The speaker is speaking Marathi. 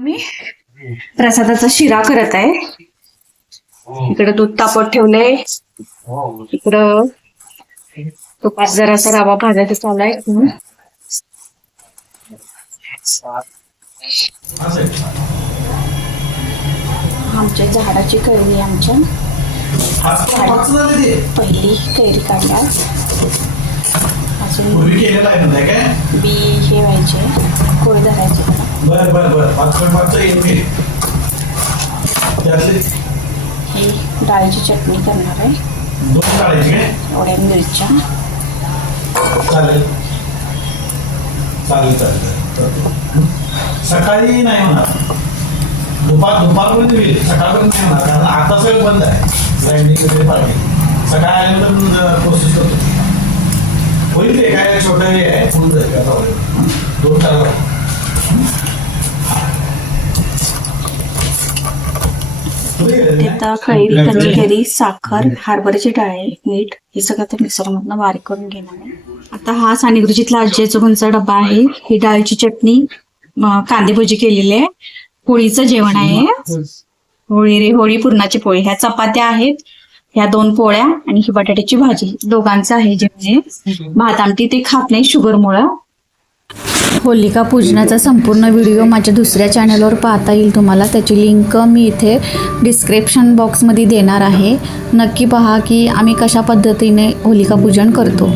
मी प्रसादाचा शिरा करत आहे. इकडे दूध तापत ठेवलंय. इकडं तुपात जरासा रवा भाजायचा चाललाय आमच्या झाडाची कैरी आमच्या पहिली कैरी काढल्या अजून आहे बी हे व्हायचे कोळ धरायचे. बर बर बर. पाच पॉईंट पाचचं येईल मी त्यातले ही डाळीची चटणी करणार आहे. दोन काढायचे काय? मिरच्या. चालेल. चालेल चालेल. सकाळी नाही होणार. दुपार दुपारपर्यंत होईल सकाळपर्यंत नाही होणार कारण आता सगळं बंद आहे. लाईटिंग वगैरे पाहिजे. सकाळी आल्यानंतर प्रोसेस करतो. होईल ते काय छोटं हे आहे. फुल जाईल problem. दोन करा आता कैरी कच्ची कैरी साखर हरभऱ्याची डाळ मीठ हे सगळं ते मिक्सरमधनं बारीक करून घेणार आहे. आता हा सानिगुरुजीतला आजी आजोबांचा डबा आहे. ही डाळीची चटणी कांदे भजी केलेली आहे. पोळीचं जेवण आहे. होळी रे होळी पुरणाची पोळी. ह्या चपात्या आहेत. ह्या दोन पोळ्या आणि ही बटाट्याची भाजी. दोघांचं आहे जे म्हणजे भात आमटी ते खात नाही शुगरमुळं. होलिका पूजनाचा संपूर्ण व्हिडिओ माझ्या दुसऱ्या चॅनलवर पाहता येईल तुम्हाला. त्याची लिंक मी इथे डिस्क्रिप्शन बॉक्समध्ये देणार आहे. नक्की पहा की आम्ही कशा पद्धतीने होलिका पूजन करतो.